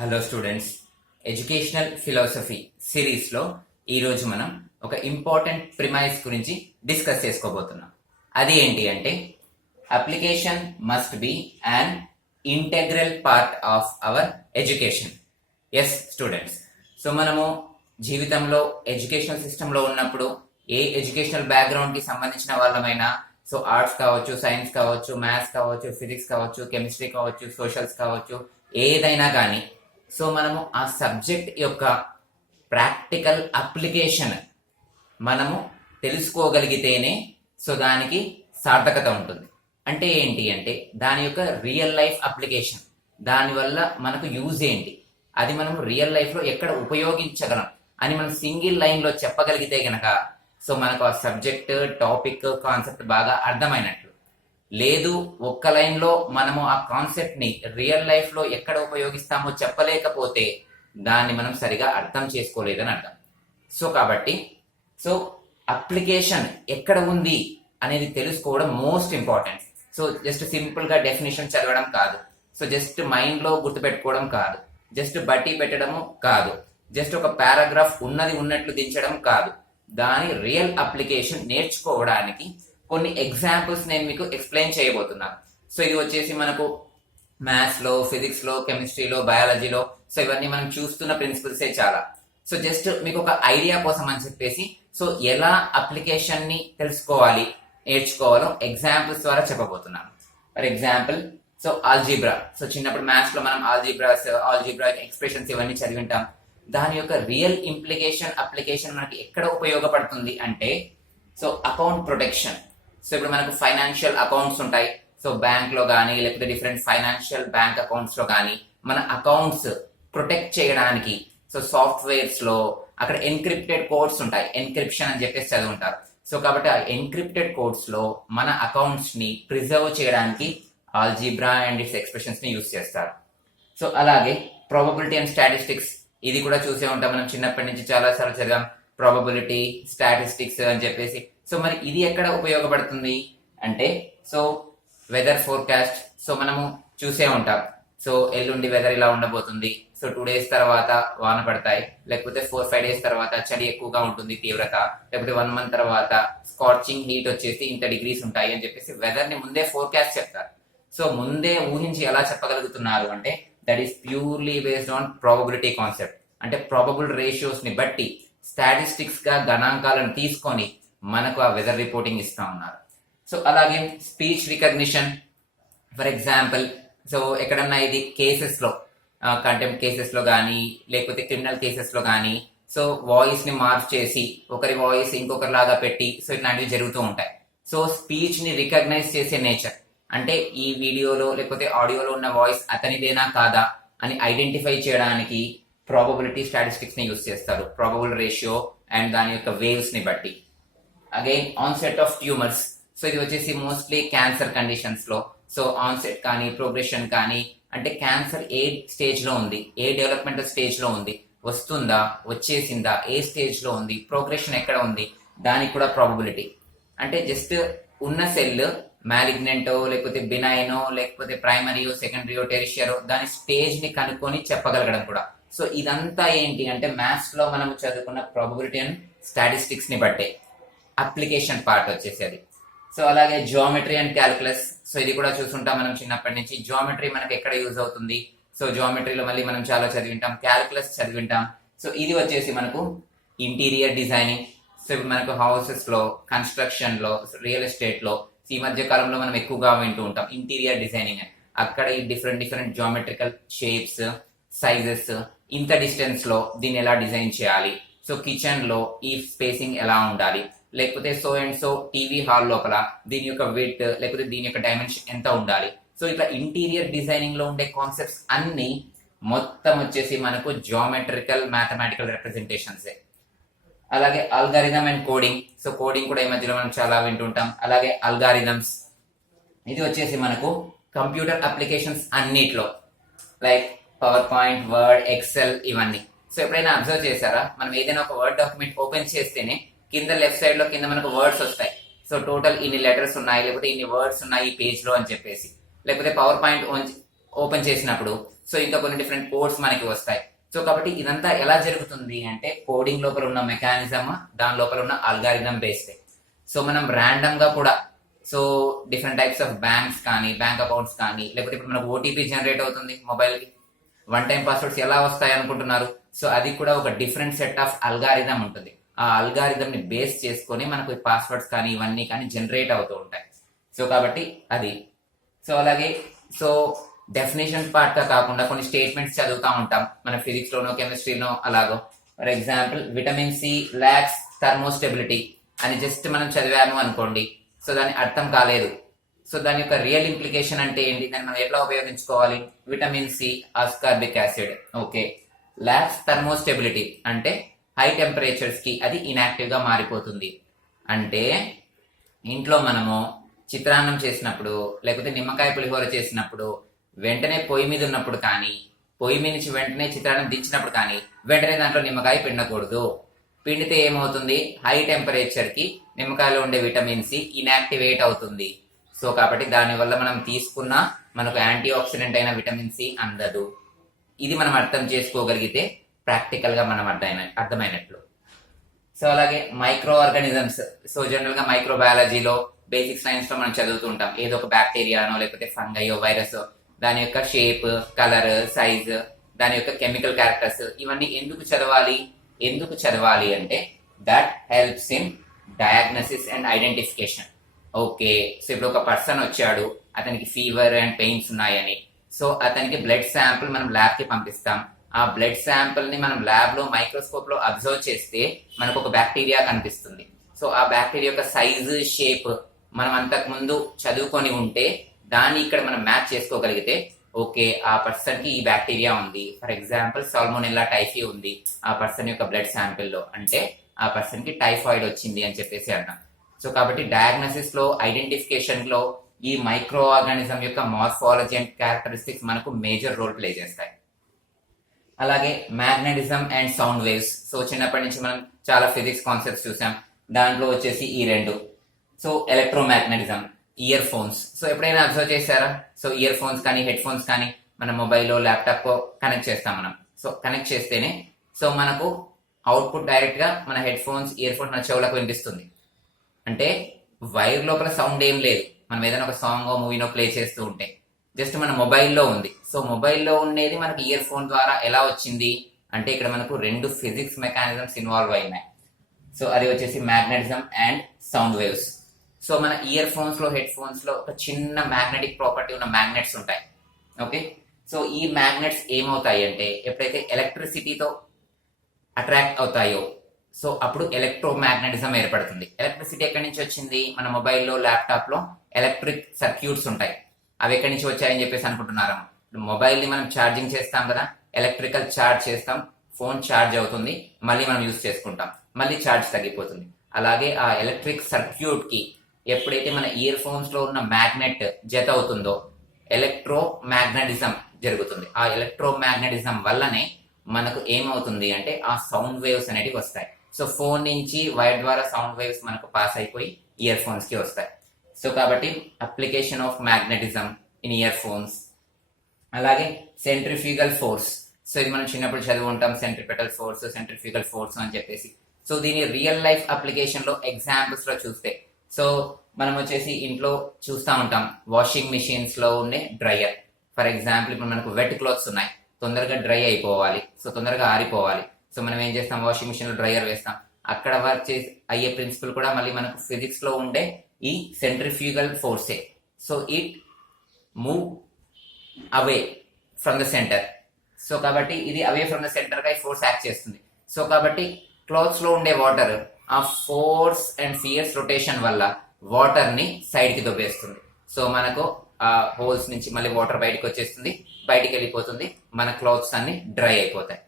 Hello students, educational philosophy సిరీస్లో ఈరోజు మనం ఒక ఇంపార్టెంట్ ప్రిమైస్ గురించి డిస్కస్ చేసుకోబోతున్నాం. అది ఏంటి అంటే application must be an integral part of our education. Yes students, so మనము జీవితంలో ఎడ్యుకేషనల్ సిస్టంలో ఉన్నప్పుడు ఏ ఎడ్యుకేషనల్ బ్యాక్గ్రౌండ్ కి సంబంధించిన వాళ్ళమైనా, సో ఆర్ట్స్ కావచ్చు, సైన్స్ కావచ్చు, మ్యాథ్స్ కావచ్చు, ఫిజిక్స్ కావచ్చు, కెమిస్ట్రీ కావచ్చు, సోషల్స్ కావచ్చు, ఏదైనా కానీ సో మనము ఆ సబ్జెక్ట్ యొక్క ప్రాక్టికల్ అప్లికేషన్ మనము తెలుసుకోగలిగితేనే సో దానికి సార్థకత ఉంటుంది. అంటే ఏంటి అంటే దాని యొక్క రియల్ లైఫ్ అప్లికేషన్, దానివల్ల మనకు యూజ్ ఏంటి, అది మనం రియల్ లైఫ్ లో ఎక్కడ ఉపయోగించగలం అని మనం సింగిల్ లైన్ లో చెప్పగలిగితే గనక సో మనకు ఆ సబ్జెక్ట్, టాపిక్, కాన్సెప్ట్ బాగా అర్థమైనట్లు. లేదు, ఒక్క లైన్ లో మనము ఆ కాన్సెప్ట్ ని రియల్ లైఫ్ లో ఎక్కడ ఉపయోగిస్తామో చెప్పలేకపోతే దాన్ని మనం సరిగా అర్థం చేసుకోలేదని అర్థం. సో కాబట్టి సో అప్లికేషన్ ఎక్కడ ఉంది అనేది తెలుసుకోవడం most important. So just simple గా డెఫినేషన్ చదవడం కాదు, సో జస్ట్ మైండ్ లో గుర్తుపెట్టుకోవడం కాదు, జస్ట్ బట్టి పెట్టడము కాదు, జస్ట్ ఒక పారాగ్రాఫ్ ఉన్నది ఉన్నట్లు దించడం కాదు. దాని రియల్ అప్లికేషన్ నేర్చుకోవడానికి కొన్ని ఎగ్జాంపుల్స్ నేను మీకు ఎక్స్ప్లెయిన్ చేయబోతున్నాను. సో ఇది వచ్చేసి మనకు మ్యాథ్స్ లో, ఫిజిక్స్ లో, కెమిస్ట్రీలో, బయాలజీలో సో ఇవన్నీ మనం చూస్తున్న ప్రిన్సిపల్సే చాలా. సో జస్ట్ మీకు ఒక ఐడియా కోసం అని చెప్పేసి సో ఎలా అప్లికేషన్ ని తెలుసుకోవాలి, నేర్చుకోవాలో ఎగ్జాంపుల్స్ ద్వారా చెప్పబోతున్నాను. For example so algebra. So చిన్నప్పుడు మ్యాథ్స్ లో మనం ఆల్జీబ్రా ఎక్స్ప్రెషన్స్ ఇవన్నీ చదివింటాం. దాని యొక్క రియల్ ఇంప్లికేషన్, అప్లికేషన్ మనకి ఎక్కడ ఉపయోగపడుతుంది అంటే సో అకౌంట్ ప్రొటెక్షన్. సో ఇప్పుడు మనకు ఫైనాన్షియల్ అకౌంట్స్ ఉంటాయి. సో బ్యాంక్ లో కానీ లేకపోతే డిఫరెంట్ ఫైనాన్షియల్ బ్యాంక్ అకౌంట్స్ లో కానీ మన అకౌంట్స్ ప్రొటెక్ట్ చేయడానికి సో సాఫ్ట్వేర్స్ లో అక్కడ ఎన్క్రిప్టెడ్ కోడ్స్ ఉంటాయి. ఎన్క్రిప్షన్ అని చెప్పేసి చదువుంటారు. సో కాబట్టి ఆ ఎన్క్రిప్టెడ్ కోడ్స్ లో మన అకౌంట్స్ ని ప్రిజర్వ్ చేయడానికి ఆల్జీబ్రా అండ్ ఇట్స్ ఎక్స్ప్రెషన్స్ ని యూస్ చేస్తారు. సో అలాగే ప్రాబబిలిటీ అండ్ స్టాటిస్టిక్స్, ఇది కూడా చూసే ఉంటాం మనం చిన్నప్పటి నుంచి చాలా సార్లు చదివాం. ప్రాబబిలిటీ, స్టాటిస్టిక్స్ అని చెప్పేసి సో మరి ఇది ఎక్కడ ఉపయోగపడుతుంది అంటే సో వెదర్ ఫోర్కాస్ట్. సో మనము చూసే ఉంటాం. సో ఎల్లుండి వెదర్ ఇలా ఉండబోతుంది, సో 2 days తర్వాత వాన పడతాయి, లేకపోతే 4-5 days తర్వాత చలి ఎక్కువగా ఉంటుంది తీవ్రత, లేకపోతే 1 month తర్వాత స్కార్చింగ్ హీట్ వచ్చేసి ఇంత డిగ్రీస్ ఉంటాయి అని చెప్పేసి వెదర్ ని ముందే ఫోర్కాస్ట్ చెప్తారు. సో ముందే ఊహించి ఎలా చెప్పగలుగుతున్నారు అంటే that is purely based on probability concept. అంటే ప్రాబబుల్ రేషియోస్ ని బట్టి స్టాటిస్టిక్స్ గా గణాంకాలను తీసుకొని మనకు ఆ వెదర్ రిపోర్టింగ్ ఇస్తా ఉన్నారు. సో అలాగే speech recognition. For example so ఎక్కడన్నా ఇది కేసెస్ లో, కంటెంప్ట్ కేసెస్ లో కానీ లేకపోతే క్రిమినల్ కేసెస్ లో కానీ సో వాయిస్ ని మార్క్ చేసి ఒకరి వాయిస్ ఇంకొకరి లాగా పెట్టి సో ఇట్లాంటివి జరుగుతూ ఉంటాయి. సో స్పీచ్ ని రికగ్నైజ్ చేసే నేచర్, అంటే ఈ వీడియోలో లేకపోతే ఆడియోలో ఉన్న వాయిస్ అతనిదేనా కాదా అని ఐడెంటిఫై చేయడానికి ప్రాబబిలిటీ స్టాటిస్టిక్స్ ని యూస్ చేస్తారు, ప్రాబబుల్ రేషియో అండ్ దాని యొక్క వేవ్స్ ని బట్టి. Again onset of tumours. So ఇది వచ్చేసి మోస్ట్లీ క్యాన్సర్ కండిషన్స్ లో సో ఆన్సెట్ కానీ ప్రోగ్రెషన్ కానీ, అంటే క్యాన్సర్ ఏ స్టేజ్ లో ఉంది, ఏ డెవలప్మెంటల్ స్టేజ్ లో ఉంది, వస్తుందా, వచ్చేసిందా, ఏ స్టేజ్ లో ఉంది, ప్రోగ్రెషన్ ఎక్కడ ఉంది, దానికి కూడా ప్రాబబిలిటీ. అంటే జస్ట్ ఉన్న సెల్ మ్యాలిగ్నెంటో లేకపోతే బినైనో లేకపోతే ప్రైమరీయో సెకండరీయో టెరిషియరో దాని స్టేజ్ ని కనుక్కొని చెప్పగలగడం కూడా. సో ఇదంతా ఏంటి అంటే మ్యాథ్స్ లో మనం చదువుకున్న ప్రాబబిలిటీ అండ్ స్టాటిస్టిక్స్ ని బట్టే అప్లికేషన్ పార్ట్ వచ్చేసేది. సో అలాగే జియోమెట్రీ అండ్ క్యాలిక్యులస్. సో ఇది కూడా చూసుంటాం మనం చిన్నప్పటి నుంచి. జియోమెట్రీ మనకి ఎక్కడ యూజ్ అవుతుంది, సో జియోమెట్రీలో మళ్ళీ మనం చాలా చదివింటాం, క్యాలిక్యులస్ చదివింటాం. సో ఇది వచ్చేసి మనకు ఇంటీరియర్ డిజైనింగ్. సో ఇప్పుడు మనకు హౌసెస్ లో, కన్స్ట్రక్షన్ లో, రియల్ ఎస్టేట్ లో ఈ మధ్య కాలంలో మనం ఎక్కువగా వింటూ ఉంటాం ఇంటీరియర్ డిజైనింగ్. అక్కడ ఈ డిఫరెంట్ జియోమెట్రికల్ షేప్స్, సైజెస్, ఇంత డిస్టెన్స్ లో దీన్ని ఎలా డిజైన్ చేయాలి, సో కిచెన్ లో ఈ స్పేసింగ్ ఎలా ఉండాలి, లేకపోతే so and so TV hall లోపల దీని యొక్క విడ్త్ లేకపోతే దీని యొక్క డైమెన్షన్ ఎంత ఉండాలి. సో ఇట్లా ఇంటీరియర్ డిజైనింగ్ లో ఉండే కాన్సెప్ట్స్ అన్ని మొత్తం వచ్చేసి మనకు జియోమెట్రికల్ మ్యాథమెటికల్ రిప్రజెంటేషన్స్. అలాగే algorithm and coding. So coding కూడా ఈ మధ్యలో మనం చాలా వింటుంటాం. అలాగే అల్గారిథమ్స్, ఇది వచ్చేసి మనకు కంప్యూటర్ అప్లికేషన్స్ అన్నిట్లో like PowerPoint, Word, Excel ఇవన్నీ. సో ఎప్పుడైనా అబ్జర్వ్ చేశారా, మనం ఏదైనా ఒక వర్డ్ డాక్యుమెంట్ ఓపెన్ చేస్తేనే కింద లెఫ్ట్ సైడ్ లో కింద మనకు వర్డ్స్ వస్తాయి. సో టోటల్ ఇన్ని లెటర్స్ ఉన్నాయి లేకపోతే ఇన్ని వర్డ్స్ ఉన్నాయి ఈ పేజ్ లో అని చెప్పేసి. లేకపోతే పవర్ పాయింట్ ఓపెన్ చేసినప్పుడు సో ఇంకా కొన్ని డిఫరెంట్ కోడ్స్ మనకి వస్తాయి. సో కాబట్టి ఇదంతా ఎలా జరుగుతుంది అంటే కోడింగ్ లోపల ఉన్న మెకానిజం దాని లోపల ఉన్న అల్గారిథం బేస్డ్. సో మనం ర్యాండమ్ గా కూడా so different types of banks కానీ బ్యాంక్ అకౌంట్స్ కానీ లేకపోతే ఇప్పుడు మనకు ఓటీపీ జనరేట్ అవుతుంది మొబైల్ కి, వన్ టైం పాస్వర్డ్స్ ఎలా వస్తాయి అనుకుంటున్నారు? సో అది కూడా ఒక డిఫరెంట్ సెట్ ఆఫ్ అల్గారిథం ఉంటుంది. ఆ అల్గారిథం ని బేస్ చేసుకొని మనకు పాస్వర్డ్స్ కానీ ఇవన్నీ కానీ జనరేట్ అవుతూ ఉంటాయి. సో కాబట్టి అది సో అలాగే సో డెఫినేషన్ పార్ట్ గా కాకుండా కొన్ని స్టేట్మెంట్స్ చదువుతా ఉంటాం మన ఫిజిక్స్ లోనో కెమిస్ట్రీలో అలాగో. For example vitamin C lacks thermostability అని జస్ట్ మనం చదివాము అనుకోండి, సో దాని అర్థం కాలేదు. సో దాని యొక్క రియల్ ఇంప్లికేషన్ అంటే ఏంటి, దాన్ని మనం ఎట్లా ఉపయోగించుకోవాలి? Vitamin C ascorbic acid, okay. Lacks thermostability అంటే హై టెంపరేచర్స్ కి అది ఇన్యాక్టివ్ గా మారిపోతుంది. అంటే ఇంట్లో మనము చిత్రాన్నం చేసినప్పుడు లేకపోతే నిమ్మకాయ పులిహోర చేసినప్పుడు వెంటనే పొయ్యి మీద ఉన్నప్పుడు కానీ పొయ్యి మీద నుంచి వెంటనే చిత్రాన్నం దించినప్పుడు కానీ వెంటనే దాంట్లో నిమ్మకాయ పిండకూడదు. పిండితే ఏమవుతుంది? హై టెంపరేచర్ కి నిమ్మకాయలో ఉండే విటమిన్ సి ఇన్యాక్టివేట్ అవుతుంది. సో కాబట్టి దానివల్ల మనం తీసుకున్న మనకు యాంటీ ఆక్సిడెంట్ అయిన విటమిన్ సి అందదు. ఇది మనం అర్థం చేసుకోగలిగితే ప్రాక్టికల్ గా మనం అర్థమైనట్లు. సో అలాగే మైక్రో ఆర్గానిజమ్స్, సో జనరల్ గా మైక్రో బయాలజీలో బేసిక్ సైన్స్ లో మనం చదువుతూ ఉంటాం. ఏదో ఒక బ్యాక్టీరియానో లేకపోతే ఫంగయో వైరస్, దాని యొక్క షేప్, కలర్, సైజ్, దాని యొక్క కెమికల్ క్యారెక్టర్స్ ఇవన్నీ ఎందుకు చదవాలి అంటే that helps in diagnosis and identification. Okay, so ఇప్పుడు ఒక పర్సన్ వచ్చాడు, అతనికి ఫీవర్ అండ్ పెయిన్స్ ఉన్నాయని, సో అతనికి బ్లడ్ శాంపుల్ మనం ల్యాబ్ కి పంపిస్తాం. ఆ బ్లడ్ శాంపుల్ ని మనం ల్యాబ్ లో మైక్రోస్కోప్ లో అబ్జర్వ్ చేస్తే మనకు ఒక బ్యాక్టీరియా కనిపిస్తుంది. సో ఆ బ్యాక్టీరియా యొక్క సైజ్, షేప్ మనం అంతకు ముందు చదువుకొని ఉంటే దాన్ని ఇక్కడ మనం మ్యాచ్ చేసుకోగలిగితే ఓకే ఆ పర్సన్ కి ఈ బ్యాక్టీరియా ఉంది, ఫర్ ఎగ్జాంపుల్ సాల్మోనెల్లా టైఫీ ఉంది ఆ పర్సన్ యొక్క బ్లడ్ శాంపిల్ లో, అంటే ఆ పర్సన్ కి టైఫాయిడ్ వచ్చింది అని చెప్పేసి అన్నాం. సో కాబట్టి డయాగ్నోసిస్ లో, ఐడెంటిఫికేషన్ లో ఈ మైక్రో ఆర్గానిజం యొక్క మార్ఫాలజీ అండ్ క్యారెక్టరిస్టిక్స్ మనకు మేజర్ రోల్ ప్లే చేస్తాయి. అలాగే magnetism and sound waves. So చిన్నప్పటి నుంచి మనం చాలా ఫిజిక్స్ కాన్సెప్ట్స్ చూసాం. దాంట్లో వచ్చేసి ఈ రెండు. So electromagnetism, ear phones. So ఎప్పుడైనా అబ్జర్వ్ చేశారా? సో ఇయర్ ఫోన్స్ కానీ హెడ్ ఫోన్స్ కానీ మన మొబైల్లో ల్యాప్టాప్ కనెక్ట్ చేస్తాం మనం. సో కనెక్ట్ చేస్తేనే సో మనకు అవుట్పుట్ డైరెక్ట్ గా మన హెడ్ ఫోన్స్, ఇయర్ ఫోన్స్ మన చెవులకు వినిపిస్తుంది. అంటే వైర్ లోపల సౌండ్ ఏం లేదు. మనం ఏదైనా ఒక సాంగ్ మూవీనో ప్లే చేస్తూ ఉంటే జస్ట్ మన మొబైల్లో ఉంది. సో మొబైల్లో ఉండేది మనకి ఇయర్ ఫోన్ ద్వారా ఎలా వచ్చింది అంటే ఇక్కడ మనకు రెండు ఫిజిక్స్ మెకానిజమ్స్ ఇన్వాల్వ్ అయినాయి. సో అది వచ్చేసి magnetism and sound waves. So మన ఇయర్ ఫోన్స్ లో, హెడ్ ఫోన్స్ లో ఒక చిన్న మ్యాగ్నెటిక్ ప్రాపర్టీ ఉన్న మ్యాగ్నెట్స్ ఉంటాయి. ఓకే, సో ఈ మ్యాగ్నెట్స్ ఏమవుతాయి అంటే ఎప్పుడైతే ఎలక్ట్రిసిటీతో అట్రాక్ట్ అవుతాయో సో అప్పుడు ఎలక్ట్రోమాగ్నెటిజం ఏర్పడుతుంది. ఎలక్ట్రిసిటీ ఎక్కడి నుంచి వచ్చింది? మన మొబైల్లో, ల్యాప్టాప్ లో ఎలక్ట్రిక్ సర్క్యూట్స్ ఉంటాయి. అవి ఎక్కడి నుంచి వచ్చాయని చెప్పేసి అనుకుంటున్నారా? మొబైల్ ని మనం ఛార్జింగ్ చేస్తాం కదా, ఎలక్ట్రికల్ ఛార్జ్ చేస్తాం, ఫోన్ ఛార్జ్ అవుతుంది, మళ్ళీ మనం యూజ్ చేసుకుంటాం, మళ్ళీ ఛార్జ్ తగ్గిపోతుంది. అలాగే ఆ ఎలక్ట్రిక్ సర్క్యూట్ కి ఎప్పుడైతే మన ఇయర్ ఫోన్స్ లో ఉన్న మ్యాగ్నెట్ జత అవుతుందో ఎలక్ట్రోమాగ్నెటిజం జరుగుతుంది. ఆ ఎలక్ట్రోమాగ్నెటిజం వల్లనే మనకు ఏమవుతుంది అంటే ఆ సౌండ్ వేవ్స్ అనేటివి వస్తాయి. సో ఫోన్ నుంచి వైర్ ద్వారా సౌండ్ వేవ్స్ మనకు పాస్ అయిపోయి ఇయర్ ఫోన్స్ కి వస్తాయి. సో కాబట్టి application of magnetism in ear phones. అలాగే సెంట్రిఫ్యూగల్ ఫోర్స్. సో ఇది మనం చిన్నప్పుడు చదివి ఉంటాం, సెంట్రిపెటల్ ఫోర్స్, సెంట్రిఫ్యూగల్ ఫోర్స్ అని చెప్పేసి. సో దీని రియల్ లైఫ్ అప్లికేషన్ లో ఎగ్జాంపుల్స్ లో చూస్తే సో మనం వచ్చేసి ఇంట్లో చూస్తూ ఉంటాం వాషింగ్ మిషన్స్ లో ఉండే డ్రైయర్. ఫర్ ఎగ్జాంపుల్ ఇప్పుడు మనకు వెట్ క్లాత్స్ ఉన్నాయి, తొందరగా డ్రై అయిపోవాలి, సో తొందరగా ఆరిపోవాలి. సో మనం ఏం చేస్తాం? వాషింగ్ మిషన్ లో డ్రైయర్ వేస్తాం. అక్కడ వర్క్ చేసి అయ్యే ప్రిన్సిపల్ కూడా మళ్ళీ మనకు ఫిజిక్స్ లో ఉండే ఈ సెంట్రిఫ్యూగల్ ఫోర్సే. So it move away from the center. So కాబట్టి ఇది అవే ఫ్రమ్ ద సెంటర్ గా ఈ ఫోర్స్ యాక్ట్ చేస్తుంది. సో కాబట్టి క్లాత్స్ లో ఉండే వాటర్ ఆ ఫోర్స్ అండ్ ఫియర్స్ రొటేషన్ వల్ల వాటర్ ని సైడ్ కి దొబ్బేస్తుంది. సో మనకు ఆ హోల్స్ నుంచి మళ్ళీ వాటర్ బయటకు వచ్చేస్తుంది, బయటికి వెళ్ళిపోతుంది, మన క్లాత్స్ అన్ని డ్రై అయిపోతాయి.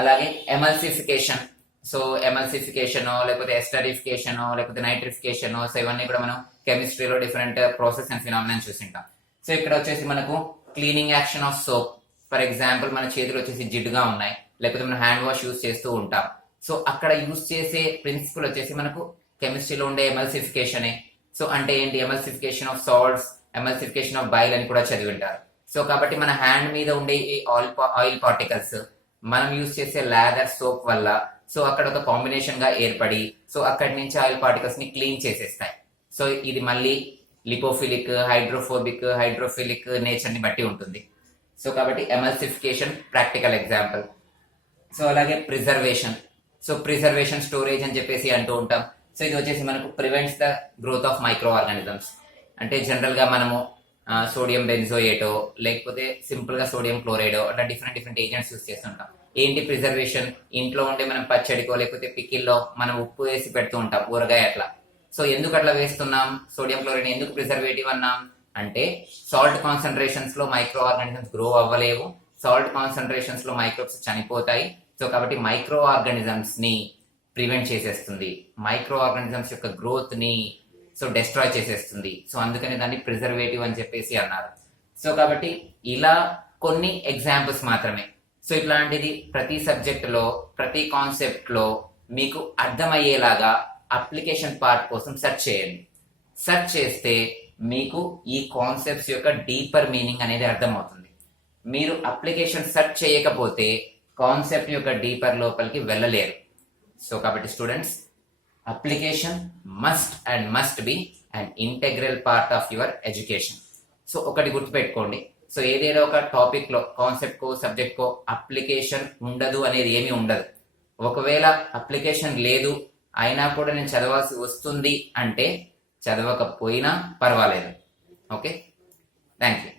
అలాగే ఎమల్సిఫికేషన్. సో ఎమల్సిఫికేషన్ లేకపోతే ఎస్టరిఫికేషన్ లేకపోతే నైట్రిఫికేషన్, సో ఇవన్నీ కూడా మనం కెమిస్ట్రీలో డిఫరెంట్ ప్రాసెస్ అండ్ ఫినామినన్ చూసింటాం. సో ఇక్కడ వచ్చేసి మనకు cleaning action of soap. For example మన చేతులు వచ్చేసి జిడ్డుగా ఉన్నాయి, లేకపోతే మనం హ్యాండ్ వాష్ యూజ్ చేస్తూ ఉంటాం. సో అక్కడ యూజ్ చేసే ప్రిన్సిపల్ వచ్చేసి మనకు కెమిస్ట్రీలో ఉండే ఎమల్సిఫికేషనే. సో అంటే ఏంటి? Emulsification of salts, emulsification of bile అని కూడా చదివి ఉంటారు. సో కాబట్టి మన హ్యాండ్ మీద ఉండే ఈ ఆయిల్ పార్టికల్స్ మనం యూజ్ చేసే లాదర్ సోప్ వల్ల సో అక్కడ ఒక కాంబినేషన్ గా ఏర్పడి సో అక్కడి నుంచి ఆయిల్ పార్టికల్స్ ని క్లీన్ చేసేస్తాయి. సో ఇది మళ్ళీ లిపోఫిలిక్, హైడ్రోఫిలిక్ నేచర్ ని బట్టి ఉంటుంది. సో కాబట్టి ఎమల్సిఫికేషన్ ప్రాక్టికల్ ఎగ్జాంపుల్. సో అలాగే ప్రిజర్వేషన్. సో ప్రిజర్వేషన్ స్టోరేజ్ అని చెప్పేసి అంటూ ఉంటాం. సో ఇది వచ్చేసి మనకు prevents the growth of micro organisms. అంటే జనరల్ గా మనము సోడియం బెంజోయేటో లేకపోతే సింపుల్ గా సోడియం క్లోరైడో అట్లా డిఫరెంట్ ఏజెంట్స్ యూస్ చేస్తుంటాం. ఏంటి ప్రిజర్వేషన్? ఇంట్లో ఉండే మనం పచ్చడికో లేకపోతే పికిల్లో మనం ఉప్పు వేసి పెడుతూ ఉంటాం, ఊరగాయ అట్లా. సో ఎందుకు అట్లా వేస్తున్నాం? సోడియం క్లోరైడ్ ఎందుకు ప్రిజర్వేటివ్ అన్నాం అంటే సాల్ట్ కాన్సన్ట్రేషన్స్ లో మైక్రో ఆర్గానిజమ్స్ గ్రో అవ్వలేవు, సాల్ట్ కాన్సన్ట్రేషన్స్ లో మైక్రోబ్స్ చనిపోతాయి. సో కాబట్టి మైక్రో ఆర్గానిజమ్స్ ని ప్రివెంట్ చేసేస్తుంది, మైక్రో ఆర్గానిజమ్స్ యొక్క గ్రోత్ ని సో డెస్ట్రాయ్ చేసేస్తుంది. సో అందుకని దాన్ని ప్రిజర్వేటివ్ అని చెప్పేసి అన్నారు. సో కాబట్టి ఇలా కొన్ని ఎగ్జాంపుల్స్ మాత్రమే. సో ఇట్లాంటిది ప్రతి సబ్జెక్ట్ లో ప్రతి కాన్సెప్ట్ లో మీకు అర్థమయ్యేలాగా అప్లికేషన్ పార్ట్ కోసం సెర్చ్ చేయండి. సెర్చ్ చేస్తే మీకు ఈ కాన్సెప్ట్స్ యొక్క డీపర్ మీనింగ్ అనేది అర్థమవుతుంది. మీరు అప్లికేషన్ సెర్చ్ చేయకపోతే కాన్సెప్ట్ యొక్క డీపర్ లోపలికి వెళ్ళలేరు. సో కాబట్టి students, application must B and integral part of your education. So ఒకటి గుర్తుపెట్టుకోండి, సో ఏదైనా ఒక టాపిక్ లో కాన్సెప్ట్ కో సబ్జెక్ట్ కో అప్లికేషన్ ఉండదు అనేది ఏమీ ఉండదు. ఒకవేళ అప్లికేషన్ లేదు అయినా కూడా నేను చదవాల్సి వస్తుంది అంటే చదవకపోయినా పర్వాలేదు. Okay, thank you.